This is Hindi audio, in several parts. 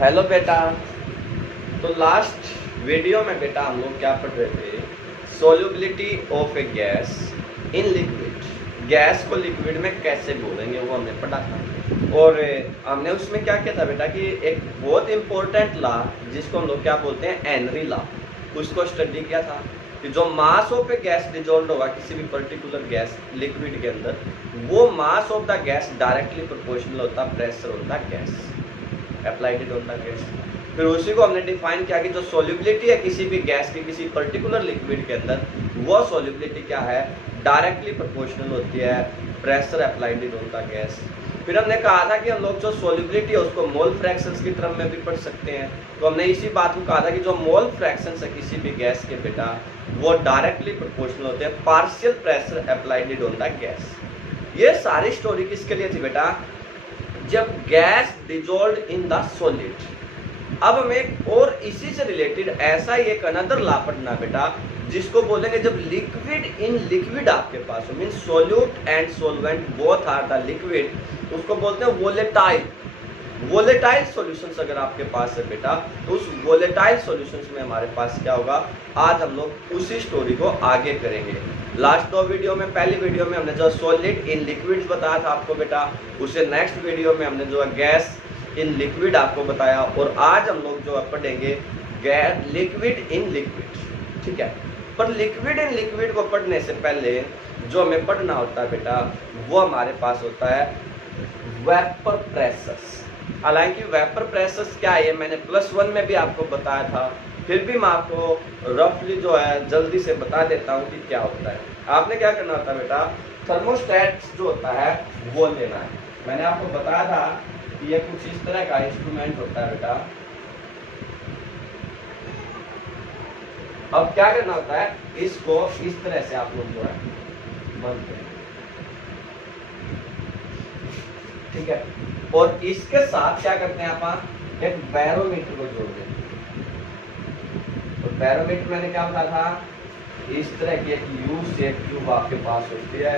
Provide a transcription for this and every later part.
हेलो बेटा। तो लास्ट वीडियो में बेटा हम लोग क्या पढ़ रहे थे, solubility of a gas in liquid. Gas को लिक्विड में कैसे बोलेंगे वो हमने पढ़ा था। और हमने उसमें क्या किया था बेटा कि एक बहुत इंपॉर्टेंट लॉ जिसको हम लोग क्या बोलते हैं, हेनरी लॉ, उसको स्टडी किया था कि जो mass of a gas dissolve होगा किसी भी पर्टिकुलर गैस लिक्विड के अंदर, वो mass of the gas directly proportional होता pressure of the gas applied on the gas. फिर उसी को हमने डिफाइन किया कि जो सोल्यूबिलिटी है किसी भी गैस की किसी पर्टिकुलर लिक्विड के अंदर, वो सोल्यूबिलिटी क्या है, डायरेक्टली प्रोपोर्शनल होती है pressure applied on the gas. फिर हमने कहा था कि हम लोग जो सोल्यूबिलिटी है उसको मोल फ्रैक्शंस की टर्म में भी पढ़ सकते हैं। तो हमने इसी बात को कहा था कि जो मोल फ्रैक्शंस है किसी भी गैस के बेटा, वो डायरेक्टली प्रोपोर्शनल होते हैं partial pressure applied on the gas. ये सारी स्टोरी किसके लिए थी बेटा, जब gas dissolve in the solid. अब हमें और इसी से रिलेटेड ऐसा ही एक अनदर लॉ पढ़ना बेटा, जिसको बोलेंगे जब लिक्विड इन लिक्विड आपके पास हो, mean solute and solvent both are the liquid, उसको बोलते हैं वोलेटाइल। वोलेटाइल सॉल्यूशंस अगर आपके पास है बेटा, तो उस वोलेटाइल सॉल्यूशंस में हमारे पास क्या होगा, आज हम लोग उसी स्टोरी को आगे करेंगे। लास्ट दो वीडियो में, पहली वीडियो में हमने जो सॉलिड इन लिक्विड्स बताया था आपको बेटा, उसे नेक्स्ट वीडियो में हमने जो है गैस इन लिक्विड आपको बताया, और आज हम लोग जो है पढ़ेंगे गैस लिक्विड इन लिक्विड। ठीक है, पर लिक्विड इन लिक्विड को पढ़ने से पहले जो हमें पढ़ना होता है बेटा, वो हमारे पास होता है वेपर प्रेशर्स। हालांकि वेपर प्रेशर्स क्या है, मैंने +1 में भी आपको बताया था, फिर भी मैं आपको रफली जो है जल्दी से बता देता हूँ कि क्या होता है। आपने क्या करना होता है बेटा, थर्मोस्टेट जो होता है वो लेना है। मैंने आपको बताया था कि ये कुछ इस तरह का इंस्ट्रूमेंट होता है बेटा। अब क्या करना होता है, इसको इस तरह से आप लोग जो है बंद करें, ठीक है। और इसके साथ क्या करते हैं आप, एक बैरोमीटर को जोड़ देते हैं। तो बैरोमीटर मैंने क्या बताया था, इस तरह की एक यू शेप ट्यूब आपके पास होती है,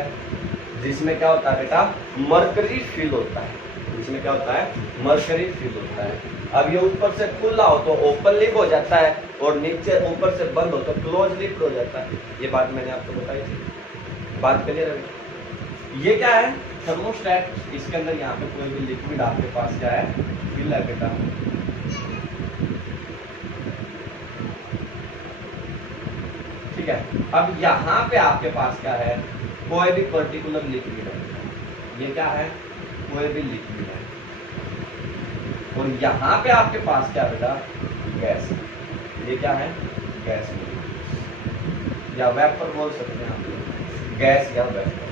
जिसमें क्या होता है बेटा, मरकरी फिल होता है। इसमें क्या होता है, मरकरी फिल होता है। अब ये ऊपर से खुला हो तो ओपन लिप हो जाता है, और नीचे ऊपर से बंद हो तो क्लोज लिप हो जाता है। ये बात मैंने आपको बताई थी, बात क्लियर है। ये क्या है, थर्मोस्टेट। इसके अंदर यहाँ पे कोई भी लिक्विड आपके पास क्या है, फिल है बेटा। ठीक है, अब यहाँ पे आपके पास क्या है, कोई भी पर्टिकुलर लिक्विड है। ये क्या है, कोई भी लिक्विड है, और यहाँ पे आपके पास क्या बेटा, गैस है। ये क्या है, गैस या वेपर बोल सकते हैं आप लोग, गैस या वेपर।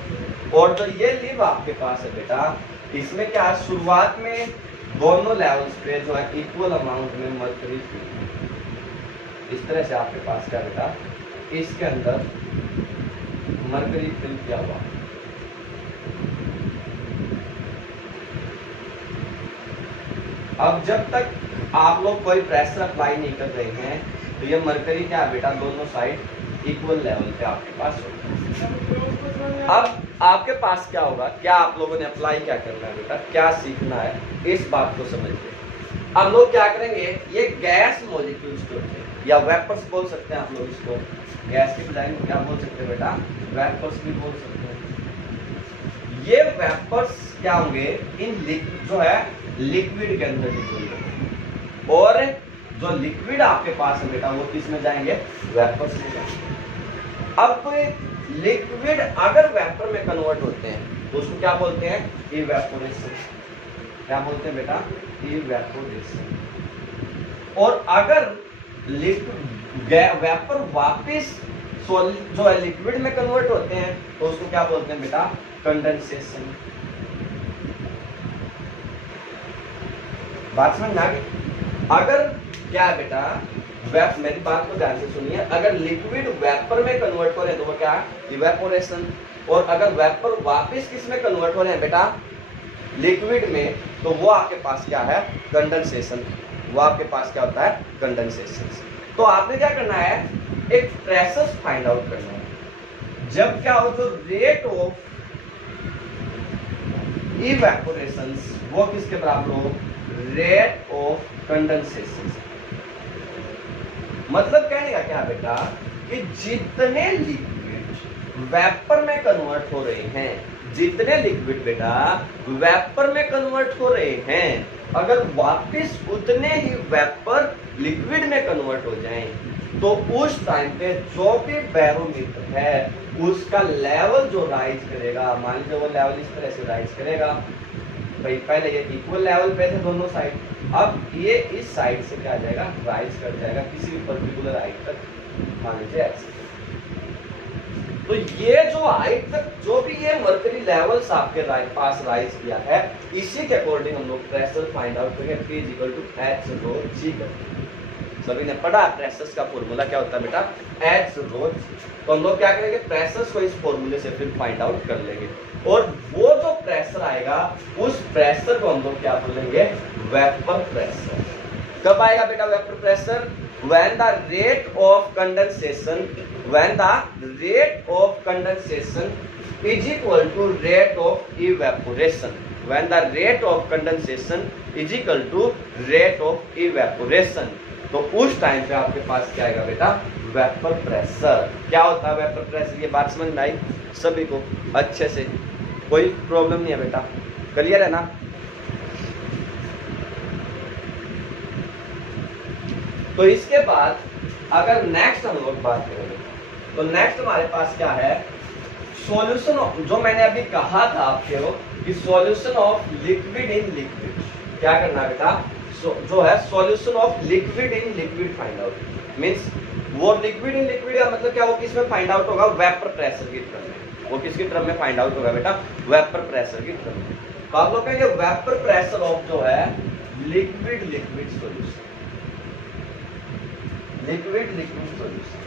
और जो ये लिप आपके पास है बेटा, इसमें क्या है, शुरुआत में दोनों लेवल्स पे जो है इक्वल अमाउंट में मर्करी फिल। इस तरह से आपके पास क्या बेटा, इसके अंदर मर्करी फिल किया हुआ। अब जब तक आप लोग कोई प्रेशर अप्लाई नहीं कर रहे हैं, तो ये मरकरी क्या है बेटा, दोनों साइड इक्वल लेवल पे आपके पास होगा। अब आपके पास क्या होगा, क्या आप लोगों ने अप्लाई क्या करना है बेटा, क्या सीखना है, इस बात को समझिए। अब लोग क्या करेंगे, ये गैस मॉलिक्यूल्स जो होते हैं, या वेपर्स बोल सकते हैं आप लोग इसको, गैस की बजाय क्या बोल सकते हैं बेटा, वेपर्स भी बोल सकते हैं। ये वेपर्स क्या होंगे, इन जो है लिक्विड के अंदर डिसोल्व, और जो लिक्विड आपके पास है बेटा, वो किस में जाएंगे, वेपर्स में जाएंगे। अब तो लिक्विड अगर वेपर में कन्वर्ट होते हैं तो उसको क्या बोलते हैं, इवेपोरेशन। क्या बोलते हैं बेटा, इवेपोरेशन। और अगर वेपर वापिस जो है लिक्विड में कन्वर्ट होते हैं तो उसको क्या बोलते हैं बेटा, कंडेंसेशन। बात समझ में आ गई। अगर क्या है बेटा, मेरी बात को ध्यान से सुनिए, अगर लिक्विड वेपर में कन्वर्ट हो रहे हैं तो वो क्या है, इवेपोरेशन। और अगर वेपर वापस किस में कन्वर्ट हो रहे हैं बेटा, लिक्विड में, तो वो आपके पास क्या है, कंडेंसेशन। वो आपके पास क्या होता है, कंडेंसेशन। तो आपने क्या करना है, एक प्रेशर फाइंड आउट करना है। जब क्या हो, तो रेट ऑफ इवेपोरेशन वो किसके बराबर हो, रेट ऑफ कंडेंसेशन। मतलब कहने का क्या बेटा कि जितने लिक्विड वेपर में कन्वर्ट हो रहे हैं, जितने लिक्विड बेटा वेपर में कन्वर्ट हो रहे हैं, अगर वापस उतने ही वेपर लिक्विड में कन्वर्ट हो जाएं तो उस टाइम पे जो भी बैरोमीटर है उसका लेवल जो राइज करेगा, मान लीजिए वो लेवल इस तरह से राइज करेगा भाई, पहले ये इक्वल लेवल पे थे दोनों साइड, अब ये इस साइड से क्या आ जाएगा, राइज कर जाएगा किसी भी पर्टिकुलर हाइट तक, मान लीजिए ऐसे। तो ये जो हाइट तक जो भी ये मर्करी लेवल्स आपके पास राइज किया है, इसी के अकॉर्डिंग हम लोग प्रेशर फाइंड आउट करेंगे, P = H rho G। सभी ने पढ़ा प्रेशर्स का फॉर्मूला क्या होता है बेटा, H rho G। तो हम लोग क्या करेंगे, प्रेशर्स को इस फॉर्मूले से फिर फाइंड आउट कर लेंगे, और वो जो प्रेशर आएगा उस प्रेशर को हम लोग क्या बोलेंगे, वेपर प्रेशर। कब आएगा बेटा vapour pressure, when the rate of condensation is equal to rate of evaporation, when the rate of condensation is equal to rate of evaporation, तो उस टाइम पे आपके पास क्या आएगा बेटा, वेपर प्रेशर। क्या होता है वेपर प्रेशर, ये बात समझ में आई सभी को अच्छे से, कोई प्रॉब्लम नहीं है बेटा, क्लियर है ना। तो इसके बाद अगर नेक्स्ट हम लोग बात करेंगे तो नेक्स्ट हमारे पास क्या है, सॉल्यूशन, जो मैंने अभी कहा था आपको कि solution of liquid in liquid, क्या करना बेटा, जो है solution of liquid in liquid find out, means वो लिक्विड इन लिक्विड का मतलब क्या, वो किसमें फाइंड आउट होगा, वेपर प्रेशर की टर्म में। वो किसकी टर्म में फाइंड आउट होगा बेटा, वेपर प्रेशर की टर्म में। तो आप लोग कहेंगे वेपर प्रेशर ऑफ जो है liquid liquid solution, liquid liquid solution.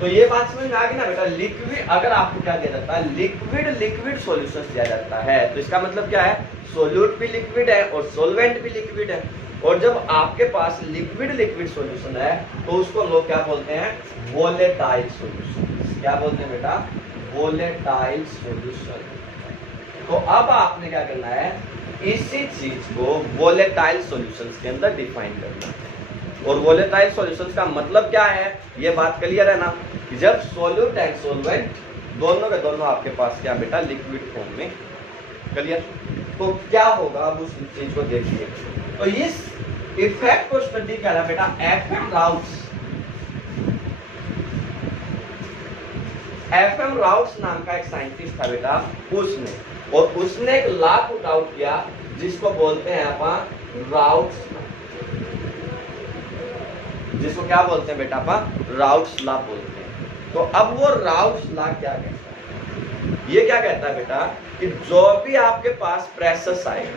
तो ये बात समझ में आ गई ना बेटा, लिक्विड अगर आपको क्या दिया जाता है, लिक्विड लिक्विड सॉल्यूशंस दिया जाता है, तो इसका मतलब क्या है, सोल्यूट भी लिक्विड है और सोलवेंट भी लिक्विड है। और जब आपके पास लिक्विड लिक्विड सॉल्यूशन है तो उसको लोग क्या बोलते हैं, वोलेटाइल सॉल्यूशन। क्या बोलते हैं बेटा, वोलेटाइल सॉल्यूशन। तो अब आपने क्या करना है, इसी चीज को वोलेटाइल सॉल्यूशंस के अंदर डिफाइन करना है। और वोलेटाइल सॉल्यूशंस का मतलब क्या है, ये बात क्लियर है ना, कि जब सोल्यूट एंड सोलवेंट दोनों के दोनों आपके पास क्या बेटा, लिक्विड फॉर्म में, क्लियर। तो क्या होगा, अब उस चीज को देखिए। तो इस इफेक्ट को स्टडी करा बेटा FM राउट्स नाम का एक साइंटिस्ट था बेटा, उसने, और उसने एक लॉ पुट आउट किया जिसको बोलते हैं अपन राउट्स, जिसको क्या बोलते हैं बेटा अपन, राउट्स लॉ बोलते हैं। तो अब वो राउट्स लॉ क्या कहता है, ये क्या कहता है बेटा कि जो भी आपके पास प्रेशर आएगा,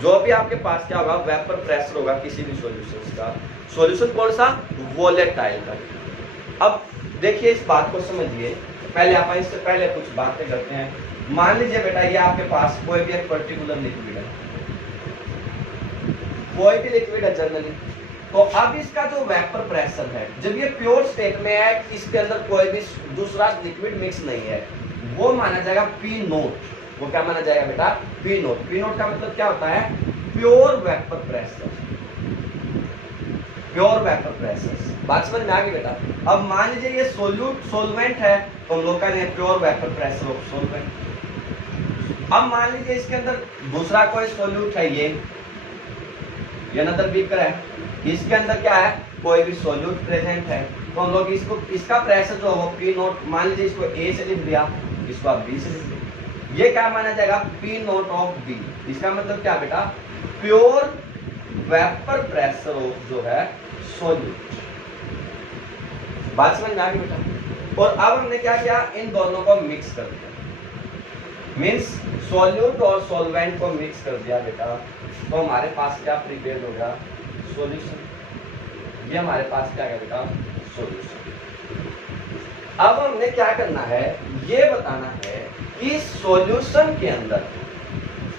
जो भी आपके पास क्या होगा, वेपर प्रेशर होगा किसी भी सॉल्यूशन का, सॉल्यूशन कौन सा, वोलेटाइल का। अब देखिए इस बात को समझिए, पहले आप इससे पहले कुछ बातें करते हैं। मान लीजिए बेटा ये आपके पास कोई भी एक पर्टिकुलर लिक्विड है, कोई भी लिक्विड है जनरली, तो अब इसका जो वेपर प्रेशर है, जब ये प्योर स्टेट में है, इसके अंदर कोई भी दूसरा लिक्विड मिक्स नहीं है, वो माना जाएगा P0। वो क्या माना जाएगा बेटा, P0। P0 का मतलब क्या होता है, pure vapour pressure, pure vapour pressure. बात समझ में आ गई बेटा। अब मान लीजिए ये सोल्यूट सोलवेंट है, तो हम लोग का pure vapour pressure of solvent. अब मान लीजिए इसके अंदर दूसरा कोई सोल्यूट है, ये अनदर बीकर है, इसके अंदर क्या है, कोई भी सोल्यूट प्रेजेंट है, तो हम लोग इसको, इसका प्रेशर जो हो P0, मान लीजिए इसको A से लिख दिया, इसको आप B से लिख दिया, ये क्या माना जाएगा, P0 ऑफ B। इसका मतलब क्या बेटा, प्योर वेपर प्रेशर ऑफ जो है सोल्यूट। बात समझ में आ गई बेटा। और अब हमने क्या किया, इन दोनों को मिक्स कर दिया, मीन्स सोल्यूट और सोलवेंट को मिक्स कर दिया बेटा, तो हमारे पास क्या प्रिपेयर हो गया, सॉल्यूशन। ये हमारे पास क्या है बेटा, सॉल्यूशन। अब हमने क्या करना है, ये बताना है कि सॉल्यूशन के अंदर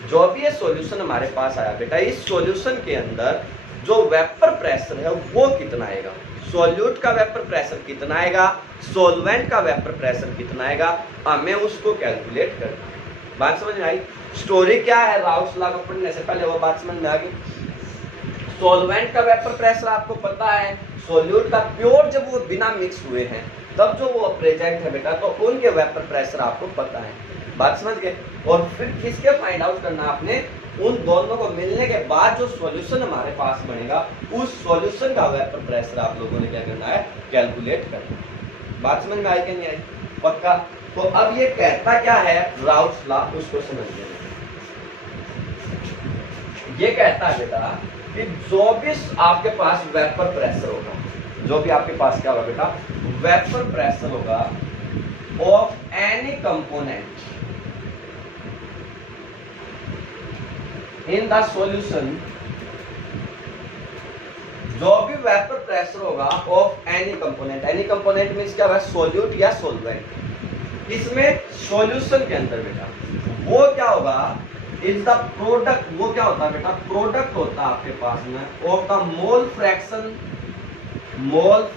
जो भी ये सॉल्यूशन हमारे पास आया बेटा, इस सॉल्यूशन के अंदर जो वेपर प्रेशर है वो कितना आएगा। सॉल्यूट का वेपर प्रेशर कितना आएगा, सॉल्वेंट का वेपर प्रेशर कितना आएगा, हमें उसको कैलकुलेट करना है। बात समझ में आई। स्टोरी क्या है, राउस लॉ को पढ़ने से पहले वो बात समझ में आ गई। सॉल्वेंट का वेपर प्रेशर आपको पता है, सॉल्यूट का प्योर जब वो बिना मिक्स हुए हैं तब जो वो प्रेजेंट है बेटा, तो उनके वेपर प्रेशर आपको पता है। बात समझ गए। और फिर किसके फाइंड आउट करना आपने, उन दोनों को मिलने के बाद जो सॉल्यूशन हमारे पास बनेगा उस सॉल्यूशन का वेपर प्रेशर आप लोगों ने क्या करना है, कैलकुलेट करना है। बात समझ में आई कि नहीं आई, पक्का। तो अब ये कहता क्या है राउस लॉ, उसको समझिए। ये कहता है बेटा कि जो भी आपके पास वेपर प्रेशर होगा, जो भी आपके पास क्या होगा बेटा, वेपर प्रेशर होगा of any component in the solution, जो भी वेपर प्रेशर होगा of any component, any component means क्या है, सॉल्यूट या सॉल्वेंट, इसमें सॉल्यूशन के अंदर बेटा वो क्या होगा, इज द प्रोडक्ट, वो क्या होता है बेटा, प्रोडक्ट होता है आपके पास में of the mole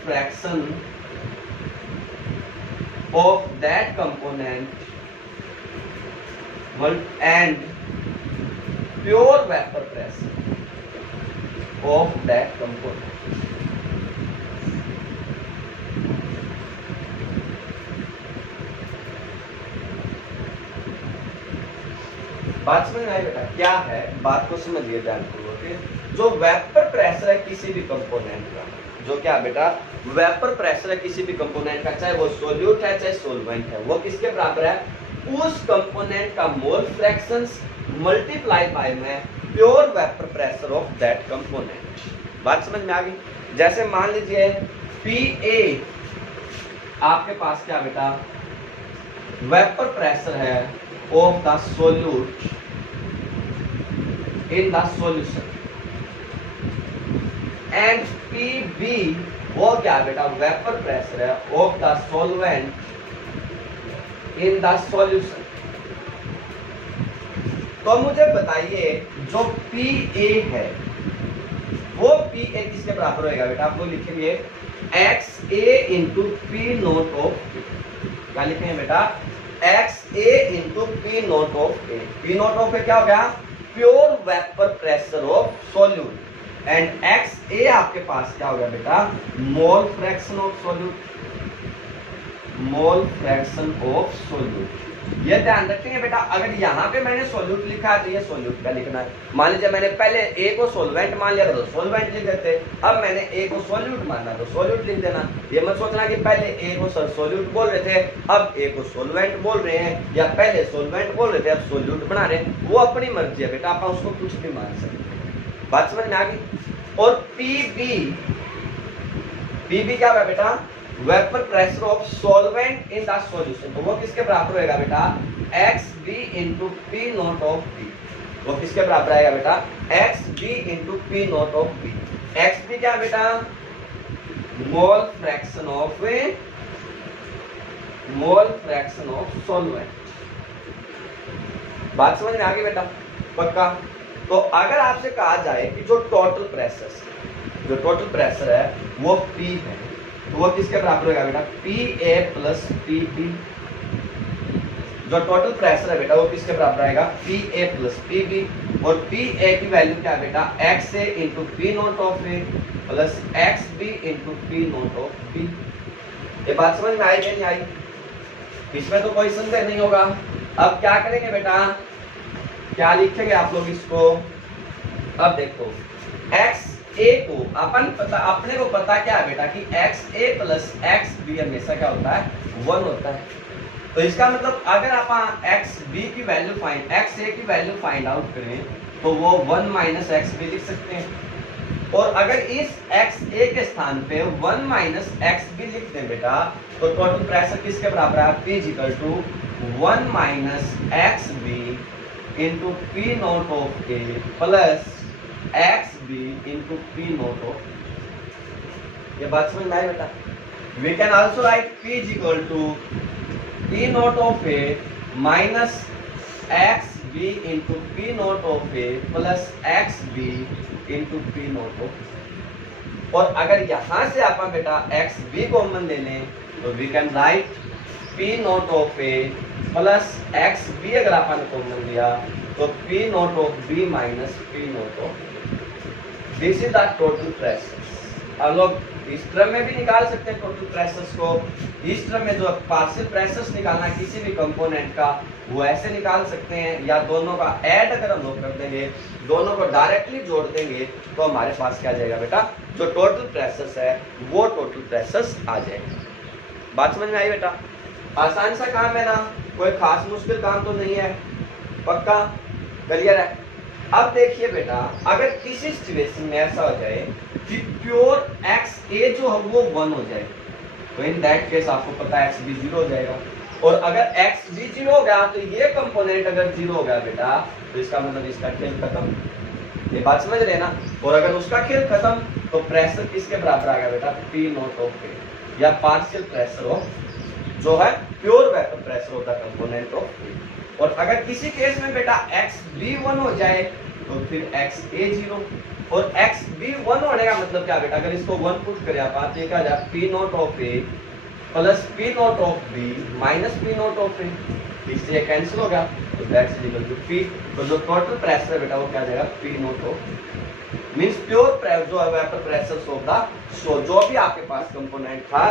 fraction of that component and pure vapour pressure of that component. बात समझ में आई बेटा, क्या है, बात को समझिए ध्यानपूर्वक। जो वेपर प्रेशर है किसी भी कंपोनेंट का, जो क्या बेटा वेपर प्रेशर है किसी भी कंपोनेंट का, चाहे वो सॉल्यूट है चाहे सॉल्वेंट है, वो किसके बराबर है, उस कंपोनेंट का मोल फ्रैक्शंस मल्टीप्लाई बाय में pure vapour pressure of that component. बात समझ में आ गई। जैसे मान लीजिए PA आपके पास क्या बेटा, वेपर प्रेशर है of the solute in the solution, and PB वो क्या बेटा, वेपर प्रेशर है of the solvent in the solution। तो मुझे बताइए जो PA है वो PA किसके बराबर होगा बेटा, आप लोग लिखेंगे XA into P naught of P। क्या लिखेंगे बेटा, XA into P naught of A। P naught of A क्या हो गया, pure vapour pressure of solute, and XA आपके पास क्या हो गया बेटा, mole fraction of solute, mole fraction of solute. ये ध्यान रखेंगे बेटा, अगर यहाँ पे मैंने सॉल्यूट लिखा है तो ये सॉल्यूट का लिखना है। मान लीजिए मैंने पहले A को सॉल्वेंट मान लिया तो सॉल्वेंट लिख देते, अब मैंने A को सॉल्यूट मानना तो सॉल्यूट लिख देना। ये मत सोचना कि पहले A को सॉल्यूट बोल रहे थे अब A को सॉल्वेंट बोल रहे हैं, या पहले सॉल्वेंट बोल रहे थे अब सॉल्यूट बना रहे हैं, वो अपनी मर्जी है बेटा, आप उसको कुछ भी मान सकते हैं। बात समझ में आ गई। और PB क्या है बेटा, vapour pressure of solvent in the solution, तो वो किसके बराबर होगा बेटा, XB into P naught of B। वो किसके बराबर आएगा बेटा, XB into P naught of B। XB क्या बेटा, मोल फ्रैक्शन ऑफ सॉल्वेंट। बात समझ में आ गई बेटा, पक्का। तो अगर आपसे कहा जाए कि जो टोटल प्रेशर है वो P है, तो वो किसके बराबर होगा बेटा, PA प्लस PB। जो टोटल प्रेशर है बेटा वो किसके बराबर आएगा, PA प्लस PB। और PA की वैल्यू क्या है बेटा, XA into P naught of A plus XB into P naught of B। ये बात समझ में आई कि नहीं आई, इसमें तो कोई संदेह नहीं होगा। अब क्या करेंगे बेटा, क्या लिखेंगे आप लोग इसको, अब देखो XA को अपने को पता क्या है बेटा कि XA प्लस XB हमेशा क्या होता है, 1 होता है। तो इसका मतलब अगर आप XA की वैल्यू फाइंड आउट करें तो वो 1 माइनस XB लिख सकते हैं। और अगर इस XA के स्थान पे 1 माइनस XB लिख दें बेटा, तो टोटल प्रेशर किसके बराबर है, P equal to 1 minus XB into P naught of A plus XB into P naught of. ये बात समझ में आई बेटा। We can also write P equal to P naught of A minus XB into P naught of A plus XB into P naught of. और अगर यहां से आप बेटा एक्स बी कॉमन ले लें तो we can write p naught of A plus x b अगर आपने कॉमन लिया तो p naught of B minus P naught of. This is the total pressure. हम लोग इस टर्म में भी निकाल सकते हैं टोटल प्रेशर्स को। इस टर्म में जो पार्शियल प्रेशर्स निकालना है किसी भी कंपोनेंट का वो ऐसे निकाल सकते हैं, या दोनों का ऐड अगर हम लोग कर देंगे, दोनों को डायरेक्टली जोड़ देंगे तो हमारे पास क्या जाएगा बेटा, जो टोटल प्रेशर्स है वो टोटल प्रेशर्स आ जाएगा। बात समझ में आई बेटा? आसान सा काम है ना, कोई खास मुश्किल काम तो नहीं है। पक्का क्लियर है? अब देखिए बेटा, अगर किसी सिचुएशन में ऐसा हो जाए कि प्योर एक्स ए जो है वो 1 हो जाए तो इन दैट केस आपको पता है एक्स बी 0 हो जाएगा। और अगर एक्स बी 0 हो गया तो ये कंपोनेंट अगर 0 हो गया बेटा तो इसका मतलब इसका खेल खत्म। ये बात समझ रहे ना? और अगर उसका खेल खत्म तो प्रेशर किसके बराबर आ गया बेटा, पी नॉट ऑफ ए, या पार्शियल प्रेशर ऑफ जो है pure vapour pressure of the component of A. और अगर किसी केस में बेटा एक्स बी 1 हो जाए तो फिर एक्स ए 0, और एक्स बी 1 होने का मतलब क्या बेटा, अगर इसको 1 पुट करें आप देखा जाए P naught of A plus P naught of B minus P naught of A, इससे कैंसिल हो गया तो दैट्स इक्वल टू पी। तो जो टोटल प्रेशर है बेटा वो क्या जाएगा, p naught of means pure pressure जो है vapour pressure of the so जो भी आपके पास कंपोनेंट था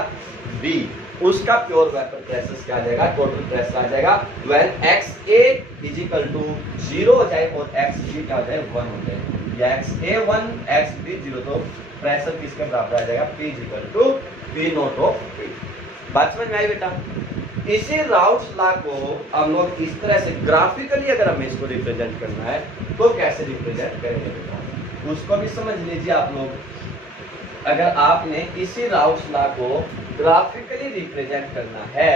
बी उसका प्योर वेपर प्रेशर क्या आ जाएगा, टोटल प्रेशर आ जाएगा when x a is equal to 0 हो जाए और एक्स बी क्या हो जाए 1 हो जाए, या एक्स ए 1 एक्स बी 0 तो प्रेशर किसके बराबर आ जाएगा, p is equal to p naught of p. बात समझ में आई बेटा? इसी राउट्स लॉ को हम लोग इस तरह से ग्राफिकली अगर हमें इसको रिप्रेजेंट करना है तो कैसे रिप्रेजेंट करेंगे बेटा, उसको भी समझ लीजिए आप लोग। अगर आपने इसी राउट्स लॉ को ग्राफिकली रिप्रेजेंट करना है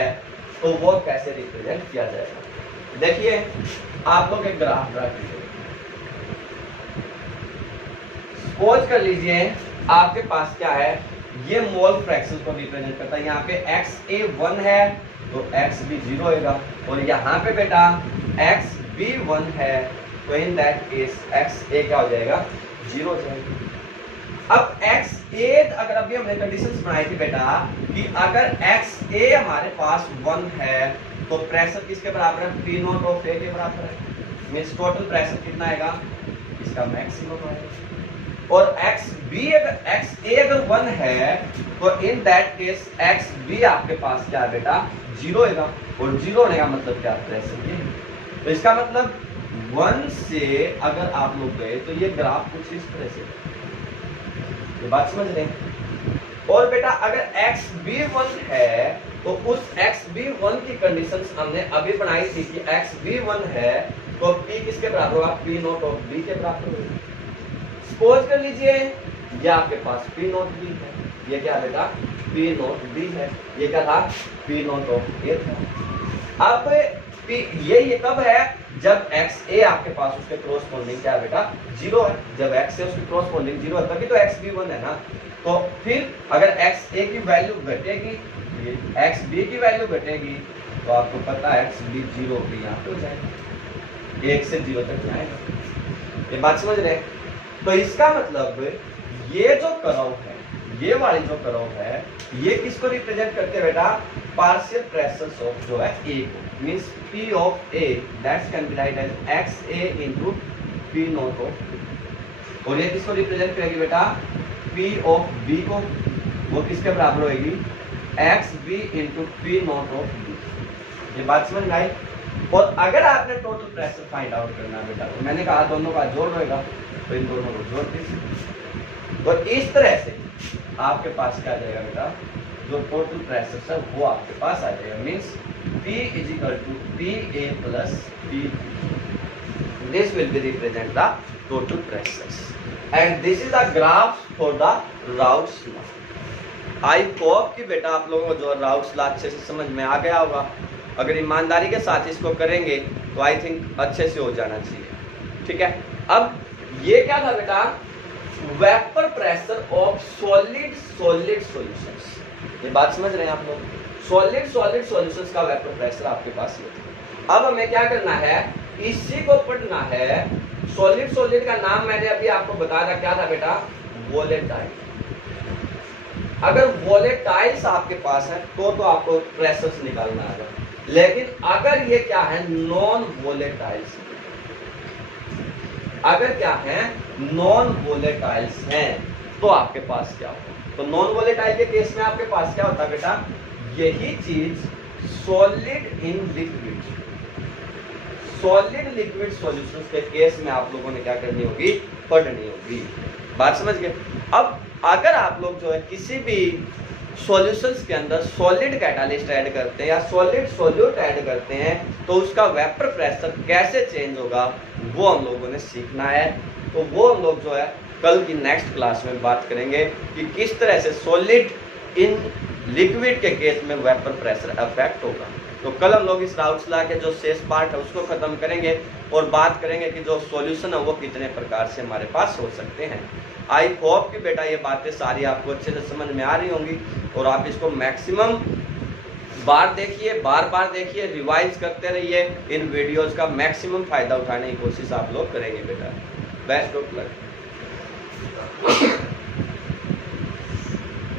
तो वो कैसे रिप्रेजेंट किया जाएगा, देखिए आप लोग एक ग्राफ ड्रा कीजिए। सपोज कर लीजिए आपके पास क्या है, ये मोल फ्रैक्शन को रिप्रेजेंट करता है। यहाँ पे एक्स ए 1 है तो एक्स बी 0 होगा, और यहाँ पे बेटा एक्स बी 1 है तो इन दैट केस एक्स ए क्या हो जाएगा, 0 हो जाएगा। अब एक्स ए अगर अभी हमने कंडीशंस बनाई थी बेटा कि अगर एक्स ए हमारे पास 1 है तो प्रेशर किसके बराबर है, पी नॉट ऑफ ए के बराबर है। मींस टोटल प्रेशर कितना आएगा, इसका मैक्सिमम आएगा। और एक्स बी अगर एक्स ए अगर 1 है तो in that case x b आपके पास क्या है बेटा, 0 होगा। और 0 होने का मतलब क्या, प्रेशर ये। तो इसका मतलब 1 से अगर आप लोग गए तो ये ग्राफ कुछ इस तरह से, ये बात समझ रहे हैं? और बेटा अगर एक्स बी 1 है तो उस एक्स बी 1 की कंडीशंस हमने अभी बनाई थी कि एक्स बी 1 है तो पी किसके बराबर होगा, पी नॉट ऑफ बी के बराबर होगा। सपोज कर लीजिए ये आपके पास पी नॉट बी है, ये क्या बेटा, पी नॉट बी है, ये क्या था, पी नॉट ऑफ ए था। अब पी ये कब है, जब एक्स ए आपके पास उसके क्रॉसपोंडिंग क्या है बेटा, 0 है। जब एक्स ए उसके क्रॉसपोंडिंग 0 है तभी तो एक्स बी 1 है ना। तो फिर अगर एक्स ए की वैल्यू घटेगी, एक्स बी की वैल्यू घटेगी तो आपको पता है एक्स बी 0 भी यहाँ पे हो जाएगा, 1 से 0 तक जाएगा। ये बात समझ रहे हैं? तो इसका मतलब ये जो कर्व है, ये वाली जो कर्व है, ये किसको रिप्रेजेंट करते हैं बेटा, पार्शियल प्रेशर ऑफ जो है ए को, means p of a that's can be write as x a into p naught of. और ये किसको रिप्रेजेंट करेगी बेटा, पी ऑफ बी को, वो किसके बराबर होगी, x b into p naught of b. ये बात समझ में आई? और अगर आपने टोटल प्रेशर फाइंड आउट करना बेटा तो मैंने कहा दोनों का जोड़ होगा, तो इन दोनों को जोड़ दीजिए। तो इस तरह से आपके पास क्या आ जाएगा बेटा, जो टोटल प्रेशर है वो आपके पास आ जाएगा, means P is equal to p a plus p. This will be represent the total pressure and this is the graph for the Raoult's law. I hope कि बेटा आप लोगों को जो राउट्स लॉ अच्छे से समझ में आ गया होगा। अगर ईमानदारी के साथ इसको करेंगे तो आई थिंक अच्छे से हो जाना चाहिए। ठीक है, अब ये क्या था बेटा, vapour pressure of solid solutions. ये बात समझ रहे हैं आप लोग, सॉलिड सॉल्यूशंस का वेपर प्रेशर आपके पास ये था। अब हमें क्या करना है, इसी को पढ़ना है। सॉलिड का नाम मैंने अभी आपको बताया था, क्या था बेटा, वोलेटाइल। अगर वोलेटाइल्स आपके पास है तो आपको प्रेशर निकालना आएगा, लेकिन अगर ये क्या है नॉन वोलेटाइल्स, अगर क्या है नॉन वोलेटाइल्स हैं तो आपके पास क्या होगा। तो नॉन वोलेटाइल के केस में आपके पास क्या होता है बेटा, यही चीज solid in liquid, solid liquid solutions के केस में आप लोगों ने क्या करनी होगी, पढ़नी होगी। बात समझ गए। अब अगर आप लोग जो है किसी भी सॉल्यूशंस के अंदर सॉलिड कैटालिस्ट ऐड करते हैं या सॉलिड सॉल्यूट ऐड करते हैं तो उसका वेपर प्रेशर कैसे चेंज होगा वो हम लोगों ने सीखना है। तो वो हम लोग जो है कल की नेक्स्ट क्लास में बात करेंगे कि किस तरह से सॉलिड इन लिक्विड के केस में वेपर प्रेशर अफेक्ट होगा। तो कल हम लोग इस राउट्स लॉ के जो शेष पार्ट है उसको खत्म करेंगे और बात करेंगे कि जो सॉल्यूशन है वो कितने प्रकार से हमारे पास हो सकते हैं। आई होप कि बेटा ये बातें सारी आपको अच्छे से समझ में आ रही होंगी और आप इसको मैक्सिमम बार देखिए, बार बार देखिए, रिवाइज करते रहिए। इन वीडियोस का मैक्सिमम फायदा उठाने की कोशिश आप लोग करेंगे बेटा। Best of luck.